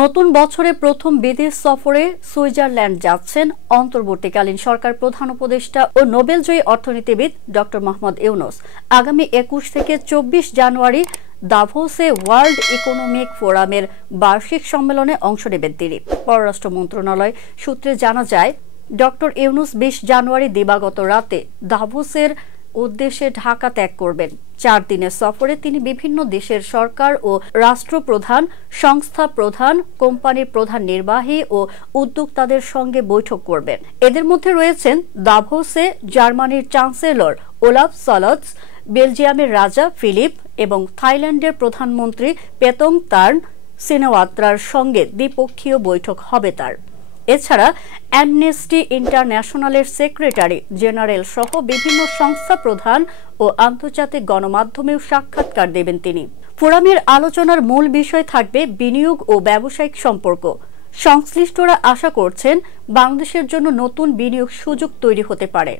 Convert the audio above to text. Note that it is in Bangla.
নতুন বছরে প্রথম বিদেশ সফরে সুইজারল্যান্ড যাচ্ছেন অন্তর্বর্তীকালীন সরকার প্রধান উপদেষ্টা ও নোবেলজয়ী অর্থনীতিবিদ ডক্টর মোহাম্মদ ইউনূস। আগামী ২১ থেকে ২৪ জানুয়ারি দাভোসে ওয়ার্ল্ড ইকোনমিক ফোরামের বার্ষিক সম্মেলনে অংশ নেবেন তিনি। পররাষ্ট্র মন্ত্রণালয় সূত্রে জানা যায়, ডক্টর ইউনূস ২০ জানুয়ারি দিবাগত রাতে দাভোসের উদ্দেশ্যে ঢাকা ত্যাগ করবেন। ৪ দিনের সফরে তিনি বিভিন্ন দেশের সরকার ও রাষ্ট্রপ্রধান, সংস্থা প্রধান, কোম্পানির প্রধান নির্বাহী ও উদ্যোক্তাদের সঙ্গে বৈঠক করবেন। এদের মধ্যে রয়েছেন দাভোসে জার্মানির চ্যান্সেলর ওলাফ স্কলজ, বেলজিয়ামের রাজা ফিলিপ এবং থাইল্যান্ডের প্রধানমন্ত্রী পেতংতার্ন সিনাওয়াত্রার সঙ্গে দ্বিপক্ষীয় বৈঠক হবে তার। এছাড়া অ্যামনেস্টি ইন্টারন্যাশনালের সেক্রেটারি জেনারেল সহ বিভিন্ন সংস্থা প্রধান ও আন্তর্জাতিক গণমাধ্যমেও সাক্ষাৎকার দেবেন তিনি। ফোরামের আলোচনার মূল বিষয় থাকবে বিনিয়োগ ও ব্যবসায়িক সম্পর্ক। সংশ্লিষ্টরা আশা করছেন বাংলাদেশের জন্য নতুন বিনিয়োগ সুযোগ তৈরি হতে পারে।